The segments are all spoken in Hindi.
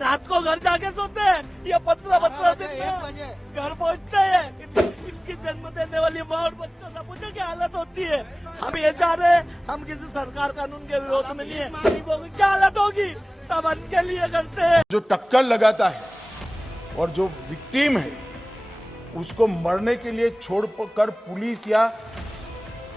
रात को घर जाके सोते हैं, ये 15 दिन में घर पहुंचते हैं। इनकी जन्म देने वाली माँ और बच्चों का मुझे क्या हालत होती है। हम ये चाह रहे हैं, हम किसी सरकार कानून के विरोध में नहीं है, क्या हालत होगी सब के लिए करते हैं। जो टक्कर लगाता है और जो विक्टिम है उसको मरने के लिए छोड़कर पुलिस या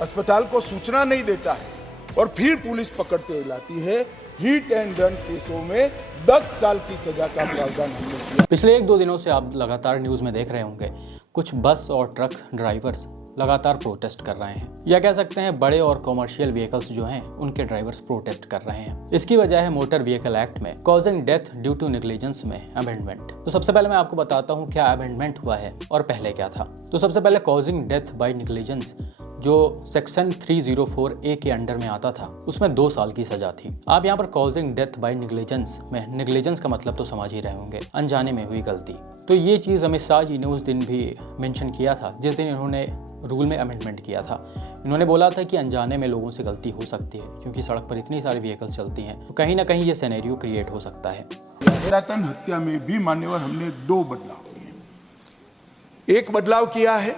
अस्पताल को सूचना नहीं देता है और फिर पुलिस पकड़ते लाती है, हिट एंड रन केसों में 10 साल की सजा का प्रावधान हमने किया। पिछले 1-2 दिनों से आप लगातार न्यूज़ में देख रहे होंगे, कुछ बस और ट्रक ड्राइवर्स लगातार प्रोटेस्ट कर रहे हैं, या कह सकते हैं बड़े और कॉमर्शियल व्हीकल्स जो हैं उनके ड्राइवर्स प्रोटेस्ट कर रहे हैं। इसकी वजह है मोटर व्हीकल एक्ट में causing death due to negligence में अमेंडमेंट। तो सबसे पहले मैं आपको बताता हूँ क्या अमेंडमेंट हुआ है और पहले क्या था। तो सबसे पहले कॉजिंग डेथ बाय नेग्लिजेंस जो सेक्शन 304A के अंडर में आता था उसमें 2 साल की सजा थी। आप यहाँ पर कॉजिंग डेथ बाय नेग्लिजेंस में नेग्लिजेंस का मतलब तो समझ ही रहे होंगे, अनजाने में हुई गलती। तो ये चीज़ अमित शाह जी ने उस दिन भी मेंशन किया था जिस दिन इन्होंने रूल में अमेंडमेंट किया था। इन्होंने बोला था कि अनजाने में लोगों से गलती हो सकती है क्योंकि सड़क पर इतनी सारी व्हीकल्स चलती हैं, तो कहीं ना कहीं ये सिनेरियो क्रिएट हो सकता है। निर्यातन हत्या में भी मान्यवर हमने 2 बदलाव किए। एक बदलाव किया है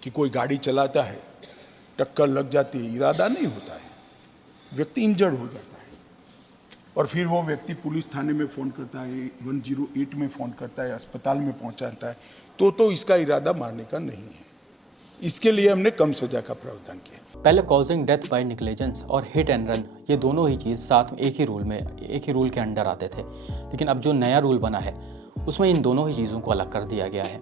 कि कोई गाड़ी चलाता है, टक्कर लग जाती है, इरादा नहीं होता है, व्यक्ति इंजर्ड हो जाता है और फिर वो व्यक्ति पुलिस थाने में फ़ोन करता है, 108 में फ़ोन करता है, अस्पताल में पहुंचाता है, तो इसका इरादा मारने का नहीं है। इसके लिए हमने कम सजा का प्रावधान किया। पहले कॉजिंग डेथ बाय नेग्लिजेंस और हिट एंड रन ये दोनों ही चीज़ साथ में एक ही रूल के अंडर आते थे, लेकिन अब जो नया रूल बना है उसमें इन दोनों ही चीज़ों को अलग कर दिया गया है।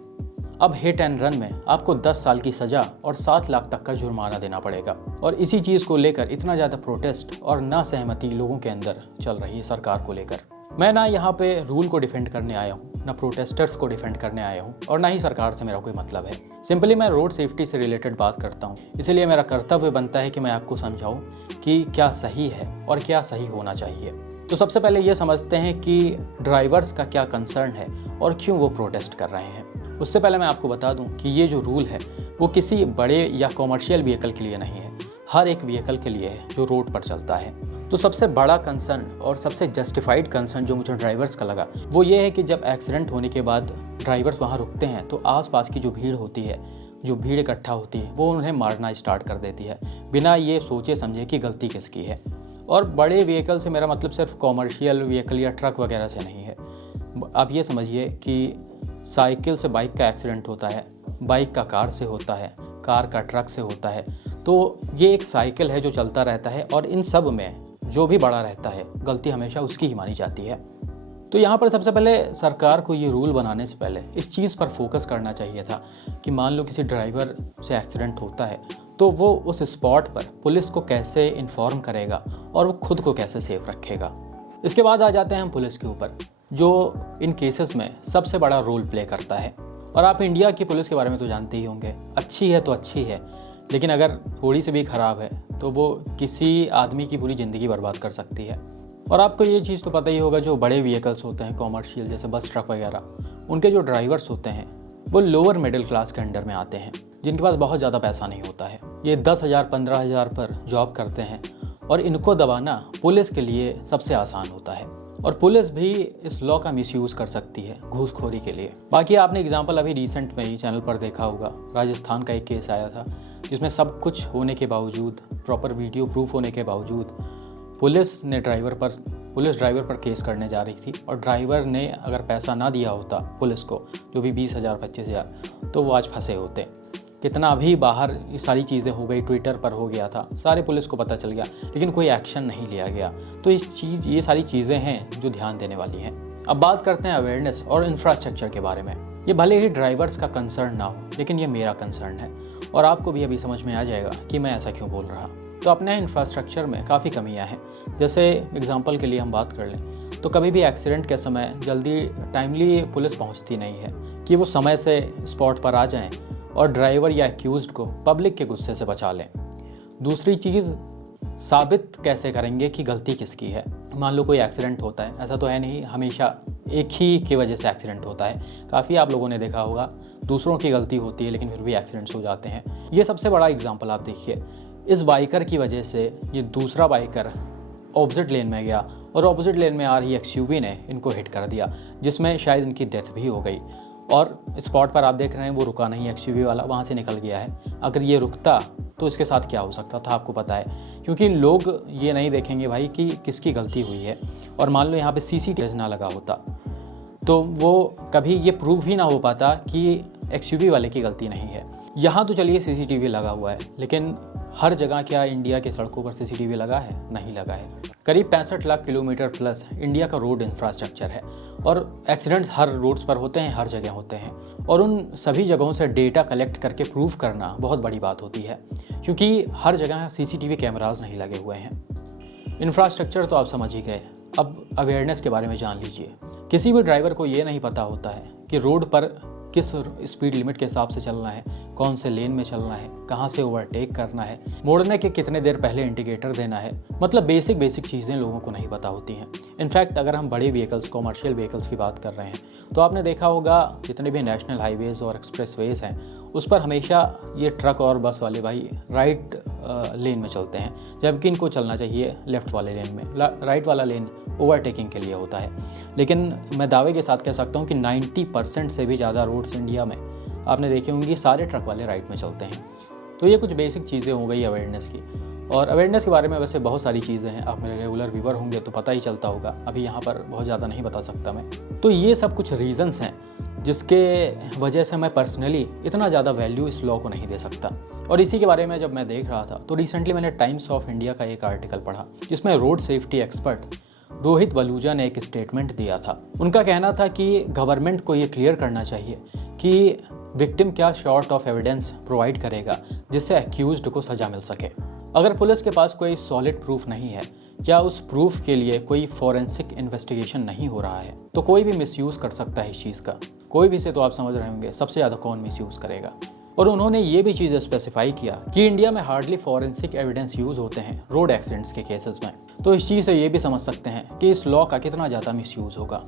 अब हिट एंड रन में आपको 10 साल की सज़ा और 7 लाख तक का जुर्माना देना पड़ेगा। और इसी चीज़ को लेकर इतना ज़्यादा प्रोटेस्ट और ना सहमति लोगों के अंदर चल रही है सरकार को लेकर। मैं ना यहाँ पे रूल को डिफेंड करने आया हूँ, ना प्रोटेस्टर्स को डिफेंड करने आया हूँ, और ना ही सरकार से मेरा कोई मतलब है। सिंपली मैं रोड सेफ्टी से रिलेटेड बात करता हूँ, इसलिए मेरा कर्तव्य बनता है कि मैं आपको समझाऊँ कि क्या सही है और क्या सही होना चाहिए। तो सबसे पहले ये समझते हैं कि ड्राइवर्स का क्या कंसर्न है और क्यों वो प्रोटेस्ट कर रहे हैं। उससे पहले मैं आपको बता दूं कि ये जो रूल है वो किसी बड़े या कॉमर्शियल व्हीकल के लिए नहीं है, हर एक व्हीकल के लिए है जो रोड पर चलता है। तो सबसे बड़ा कंसर्न और सबसे जस्टिफाइड कंसर्न जो मुझे ड्राइवर्स का लगा वो ये है कि जब एक्सीडेंट होने के बाद ड्राइवर्स वहाँ रुकते हैं तो आसपास की जो भीड़ होती है, जो भीड़ इकट्ठा होती है, वो उन्हें मारना स्टार्ट कर देती है बिना ये सोचे समझे कि गलती किसकी है। और बड़े व्हीकल से मेरा मतलब सिर्फ कॉमर्शियल व्हीकल या ट्रक वगैरह से नहीं है। आप ये समझिए कि साइकिल से बाइक का एक्सीडेंट होता है, बाइक का कार से होता है, कार का ट्रक से होता है। तो ये एक साइकिल है जो चलता रहता है और इन सब में जो भी बड़ा रहता है गलती हमेशा उसकी ही मानी जाती है। तो यहाँ पर सबसे पहले सरकार को ये रूल बनाने से पहले इस चीज़ पर फोकस करना चाहिए था कि मान लो किसी ड्राइवर से एक्सीडेंट होता है तो वो उस स्पॉट पर पुलिस को कैसे इन्फॉर्म करेगा और वो खुद को कैसे सेफ रखेगा। इसके बाद आ जाते हैं हम पुलिस के ऊपर, जो इन केसेस में सबसे बड़ा रोल प्ले करता है। और आप इंडिया की पुलिस के बारे में तो जानते ही होंगे, अच्छी है तो अच्छी है, लेकिन अगर थोड़ी सी भी ख़राब है तो वो किसी आदमी की पूरी ज़िंदगी बर्बाद कर सकती है। और आपको ये चीज़ तो पता ही होगा, जो बड़े व्हीकल्स होते हैं कॉमर्शियल जैसे बस ट्रक वगैरह, उनके जो ड्राइवर्स होते हैं वो लोअर मिडिल क्लास के अंडर में आते हैं, जिनके पास बहुत ज़्यादा पैसा नहीं होता है। ये 10,000 15,000 पर जॉब करते हैं और इनको दबाना पुलिस के लिए सबसे आसान होता है। और पुलिस भी इस लॉ का मिसयूज़ कर सकती है घूसखोरी के लिए। बाकी आपने एग्जांपल अभी रिसेंट में ही चैनल पर देखा होगा, राजस्थान का एक केस आया था जिसमें सब कुछ होने के बावजूद, प्रॉपर वीडियो प्रूफ होने के बावजूद पुलिस ड्राइवर पर केस करने जा रही थी और ड्राइवर ने अगर पैसा ना दिया होता पुलिस को, जो भी 20,000 25,000, तो वो आज फंसे होते। कितना अभी बाहर ये सारी चीज़ें हो गई, ट्विटर पर हो गया था, सारे पुलिस को पता चल गया, लेकिन कोई एक्शन नहीं लिया गया। तो ये सारी चीज़ें हैं जो ध्यान देने वाली हैं। अब बात करते हैं अवेयरनेस और इंफ्रास्ट्रक्चर के बारे में। ये भले ही ड्राइवर्स का कंसर्न ना हो, लेकिन ये मेरा कंसर्न है और आपको भी अभी समझ में आ जाएगा कि मैं ऐसा क्यों बोल रहा। तो अपने इंफ्रास्ट्रक्चर में काफ़ी कमियाँ हैं। जैसे एग्जांपल के लिए हम बात कर लें तो कभी भी एक्सीडेंट के समय जल्दी टाइमली पुलिस पहुंचती नहीं है कि वो समय से स्पॉट पर आ जाएं और ड्राइवर या एक्यूज्ड को पब्लिक के गुस्से से बचा लें। दूसरी चीज़, साबित कैसे करेंगे कि गलती किसकी है। मान लो कोई एक्सीडेंट होता है, ऐसा तो है नहीं हमेशा एक ही की वजह से एक्सीडेंट होता है, काफ़ी आप लोगों ने देखा होगा दूसरों की गलती होती है लेकिन फिर भी एक्सीडेंट्स हो जाते हैं। ये सबसे बड़ा एग्जांपल आप देखिए, इस बाइकर की वजह से ये दूसरा बाइकर ऑपोजिट लेन में गया और ऑपोजिट लेन में आ रही एक्सयूवी ने इनको हिट कर दिया, जिसमें शायद इनकी डेथ भी हो गई। और स्पॉट पर आप देख रहे हैं वो रुका नहीं, एक्सयूवी वाला वहाँ से निकल गया है। अगर ये रुकता तो इसके साथ क्या हो सकता था आपको पता है, क्योंकि लोग ये नहीं देखेंगे भाई कि किसकी गलती हुई है। और मान लो यहाँ पे CCTV ना लगा होता तो वो कभी ये प्रूव ही ना हो पाता कि एक्सयूवी वाले की गलती नहीं है। यहाँ तो चलिए CCTV लगा हुआ है, लेकिन हर जगह क्या इंडिया के सड़कों पर CCTV लगा है? नहीं लगा है। करीब 65 लाख किलोमीटर प्लस इंडिया का रोड इंफ्रास्ट्रक्चर है और एक्सीडेंट्स हर रोड्स पर होते हैं, हर जगह होते हैं। और उन सभी जगहों से डेटा कलेक्ट करके प्रूव करना बहुत बड़ी बात होती है, क्योंकि हर जगह CCTV कैमराज नहीं लगे हुए हैं। इंफ्रास्ट्रक्चर तो आप समझ ही गए, अब अवेयरनेस के बारे में जान लीजिए। किसी भी ड्राइवर को ये नहीं पता होता है कि रोड पर किस स्पीड लिमिट के हिसाब से चलना है, कौन से लेन में चलना है, कहाँ से ओवरटेक करना है, मोड़ने के कितने देर पहले इंडिकेटर देना है। मतलब बेसिक चीज़ें लोगों को नहीं पता होती हैं। इनफैक्ट अगर हम बड़े व्हीकल्स, कॉमर्शियल व्हीकल्स की बात कर रहे हैं तो आपने देखा होगा जितने भी नेशनल हाईवेज़ और एक्सप्रेसवेज हैं उस पर हमेशा ये ट्रक और बस वाले भाई राइट लेन में चलते हैं, जबकि इनको चलना चाहिए लेफ़्ट वाले लेन में। राइट वाला लेन ओवरटेकिंग के लिए होता है। लेकिन मैं दावे के साथ कह सकता हूँ कि 90% से भी ज़्यादा रोड्स इंडिया में आपने देखे होंगे सारे ट्रक वाले राइट में चलते हैं। तो ये कुछ बेसिक चीज़ें हो गई अवेयरनेस की। और अवेयरनेस के बारे में वैसे बहुत सारी चीज़ें हैं, आप मेरे रेगुलर व्यूवर होंगे तो पता ही चलता होगा, अभी यहाँ पर बहुत ज़्यादा नहीं बता सकता मैं। तो ये सब कुछ रीज़न्स हैं जिसके वजह से मैं पर्सनली इतना ज़्यादा वैल्यू इस लॉ को नहीं दे सकता। और इसी के बारे में जब मैं देख रहा था तो रिसेंटली मैंने टाइम्स ऑफ इंडिया का एक आर्टिकल पढ़ा जिसमें road safety expert Rohit Baluja ने एक स्टेटमेंट दिया था। उनका कहना था कि गवर्नमेंट को ये क्लियर करना चाहिए कि विक्टिम क्या शॉर्ट ऑफ एविडेंस प्रोवाइड करेगा जिससे एक्यूज्ड को सज़ा मिल सके। अगर पुलिस के पास कोई सॉलिड प्रूफ नहीं है या उस प्रूफ के लिए कोई फॉरेंसिक इन्वेस्टिगेशन नहीं हो रहा है तो कोई भी मिसयूज़ कर सकता है इस चीज़ का। कोई भी से तो आप समझ रहे होंगे सबसे ज़्यादा कौन मिसयूज़ करेगा। और उन्होंने ये भी चीज़ स्पेसिफाई किया कि इंडिया में हार्डली फॉरेंसिक एविडेंस यूज़ होते हैं रोड एक्सीडेंट्स के केसेस में। तो इस चीज़ से ये भी समझ सकते हैं कि इस लॉ का कितना ज़्यादा मिसयूज़ होगा।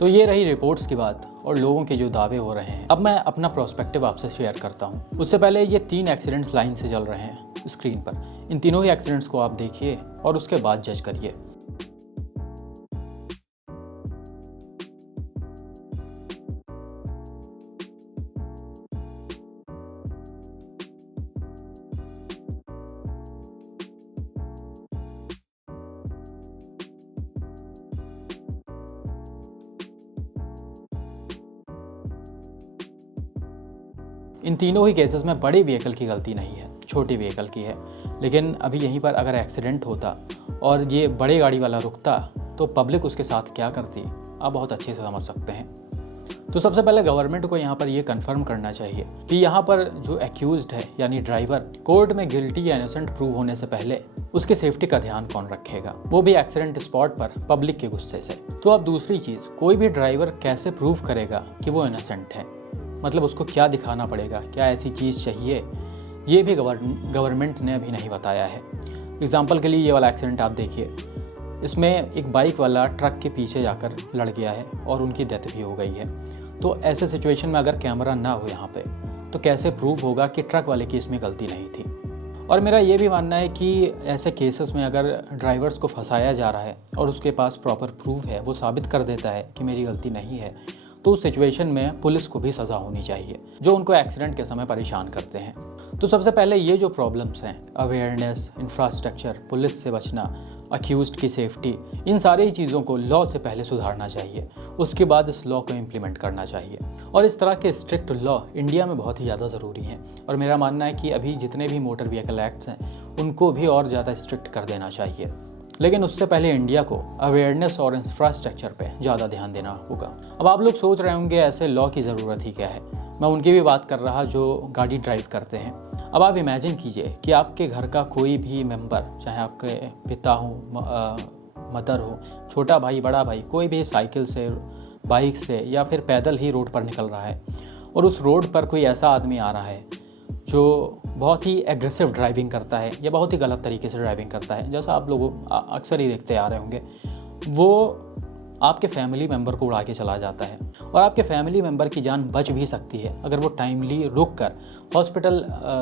तो ये रही रिपोर्ट्स की बात और लोगों के जो दावे हो रहे हैं। अब मैं अपना प्रोस्पेक्टिव आपसे शेयर करता हूँ। उससे पहले ये 3 एक्सीडेंट्स लाइन से चल रहे हैं स्क्रीन पर। इन तीनों ही एक्सीडेंट्स को आप देखिए और उसके बाद जज करिए। इन तीनों ही केसेस में बड़े व्हीकल की गलती नहीं है, छोटी व्हीकल की है। लेकिन अभी यहीं पर अगर एक्सीडेंट होता और ये बड़े गाड़ी वाला रुकता तो पब्लिक उसके साथ क्या करती, आप बहुत अच्छे से समझ सकते हैं। तो सबसे पहले गवर्नमेंट को यहाँ पर ये कंफर्म करना चाहिए कि यहाँ पर जो एक्यूज्ड है यानी ड्राइवर कोर्ट में गिल्टी या इनोसेंट प्रूव होने से पहले उसके सेफ्टी का ध्यान कौन रखेगा, वो भी एक्सीडेंट स्पॉट पर पब्लिक के गुस्से से। तो अब दूसरी चीज़, कोई भी ड्राइवर कैसे प्रूव करेगा कि वो इनोसेंट है, मतलब उसको क्या दिखाना पड़ेगा, क्या ऐसी चीज़ चाहिए, ये भी गवर्नमेंट ने अभी नहीं बताया है। एग्जाम्पल के लिए ये वाला एक्सीडेंट आप देखिए, इसमें एक बाइक वाला ट्रक के पीछे जाकर लड़ गया है और उनकी डेथ भी हो गई है। तो ऐसे सिचुएशन में अगर कैमरा ना हो यहाँ पे तो कैसे प्रूव होगा कि ट्रक वाले की इसमें गलती नहीं थी। और मेरा ये भी मानना है कि ऐसे केसेस में अगर ड्राइवर्स को फंसाया जा रहा है और उसके पास प्रॉपर प्रूफ है, वो साबित कर देता है कि मेरी गलती नहीं है, तो उस सिचुएशन में पुलिस को भी सज़ा होनी चाहिए जो उनको एक्सीडेंट के समय परेशान करते हैं। तो सबसे पहले ये जो प्रॉब्लम्स हैं, अवेयरनेस, इंफ्रास्ट्रक्चर, पुलिस से बचना, अक्यूज्ड की सेफ्टी, इन सारी चीज़ों को लॉ से पहले सुधारना चाहिए। उसके बाद इस लॉ को इम्प्लीमेंट करना चाहिए। और इस तरह के स्ट्रिक्ट लॉ इंडिया में बहुत ही ज़्यादा ज़रूरी हैं। और मेरा मानना है कि अभी जितने भी मोटर व्हीकल एक्ट्स हैं उनको भी और ज़्यादा स्ट्रिक्ट कर देना चाहिए। लेकिन उससे पहले इंडिया को अवेयरनेस और इंफ्रास्ट्रक्चर पे ज़्यादा ध्यान देना होगा। अब आप लोग सोच रहे होंगे ऐसे लॉ की ज़रूरत ही क्या है। मैं उनकी भी बात कर रहा जो गाड़ी ड्राइव करते हैं। अब आप इमेजिन कीजिए कि आपके घर का कोई भी मेंबर, चाहे आपके पिता हो, मदर हो, छोटा भाई, बड़ा भाई, कोई भी साइकिल से, बाइक से या फिर पैदल ही रोड पर निकल रहा है और उस रोड पर कोई ऐसा आदमी आ रहा है जो बहुत ही एग्रेसिव ड्राइविंग करता है या बहुत ही गलत तरीके से ड्राइविंग करता है, जैसा आप लोग अक्सर ही देखते आ रहे होंगे। वो आपके फैमिली मेम्बर को उड़ा के चला जाता है और आपके फैमिली मेम्बर की जान बच भी सकती है अगर वो टाइमली रुक कर हॉस्पिटल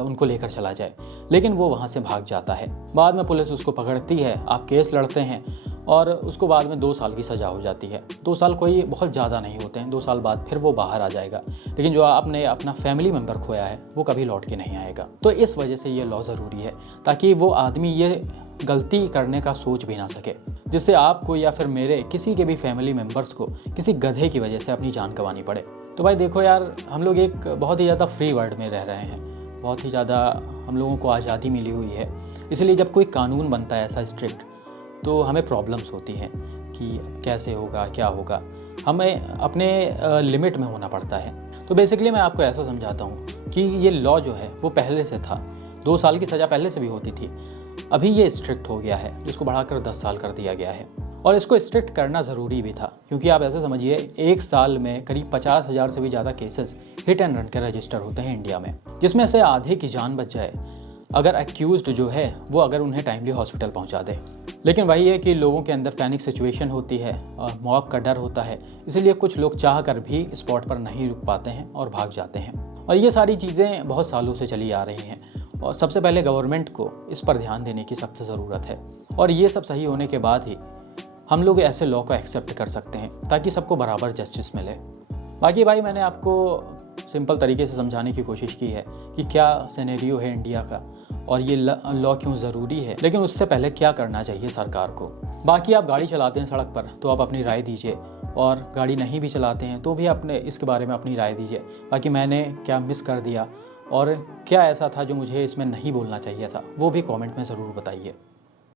उनको लेकर चला जाए। लेकिन वो वहाँ से भाग जाता है। बाद में पुलिस उसको पकड़ती है, आप केस लड़ते हैं और उसको बाद में 2 साल की सज़ा हो जाती है। 2 साल कोई बहुत ज़्यादा नहीं होते हैं, 2 साल बाद फिर वो बाहर आ जाएगा। लेकिन जो आपने अपना फैमिली मेम्बर खोया है वो कभी लौट के नहीं आएगा। तो इस वजह से ये लॉ ज़रूरी है, ताकि वो आदमी ये गलती करने का सोच भी ना सके, जिससे आपको या फिर मेरे किसी के भी फैमिली मेम्बर्स को किसी गधे की वजह से अपनी जान गंवानी पड़े। तो भाई देखो यार, हम लोग एक बहुत ही ज़्यादा फ्री वर्ल्ड में रह रहे हैं, बहुत ही ज़्यादा हम लोगों को आज़ादी मिली हुई है। इसलिए जब कोई कानून बनता है ऐसा स्ट्रिक्ट, तो हमें प्रॉब्लम्स होती हैं कि कैसे होगा, क्या होगा। हमें अपने लिमिट में होना पड़ता है। तो बेसिकली मैं आपको ऐसा समझाता हूँ कि ये लॉ जो है वो पहले से था। 2 साल की सज़ा पहले से भी होती थी, अभी ये स्ट्रिक्ट हो गया है, जिसको बढ़ाकर 10 साल कर दिया गया है। और इसको स्ट्रिक्ट करना ज़रूरी भी था, क्योंकि आप ऐसे समझिए 1 साल में करीब 50,000 से भी ज़्यादा केसेस हिट एंड रन के रजिस्टर होते हैं इंडिया में, जिसमें से आधे की जान बच जाए अगर एक्यूज्ड जो है वो अगर उन्हें टाइमली हॉस्पिटल पहुंचा दे। लेकिन वही है कि लोगों के अंदर पैनिक सिचुएशन होती है और मौत का डर होता है, इसलिए कुछ लोग चाह कर भी स्पॉट पर नहीं रुक पाते हैं और भाग जाते हैं। और ये सारी चीज़ें बहुत सालों से चली आ रही हैं, और सबसे पहले गवर्नमेंट को इस पर ध्यान देने की सख्त ज़रूरत है। और ये सब सही होने के बाद ही हम लोग ऐसे लॉ को एक्सेप्ट कर सकते हैं, ताकि सबको बराबर जस्टिस मिले। बाकी भाई मैंने आपको सिंपल तरीके से समझाने की कोशिश की है कि क्या सिनेरियो है इंडिया का और ये लॉ क्यों ज़रूरी है, लेकिन उससे पहले क्या करना चाहिए सरकार को। बाकी आप गाड़ी चलाते हैं सड़क पर तो आप अपनी राय दीजिए, और गाड़ी नहीं भी चलाते हैं तो भी अपने इसके बारे में अपनी राय दीजिए। बाकी मैंने क्या मिस कर दिया और क्या ऐसा था जो मुझे इसमें नहीं बोलना चाहिए था, वो भी कमेंट में ज़रूर बताइए।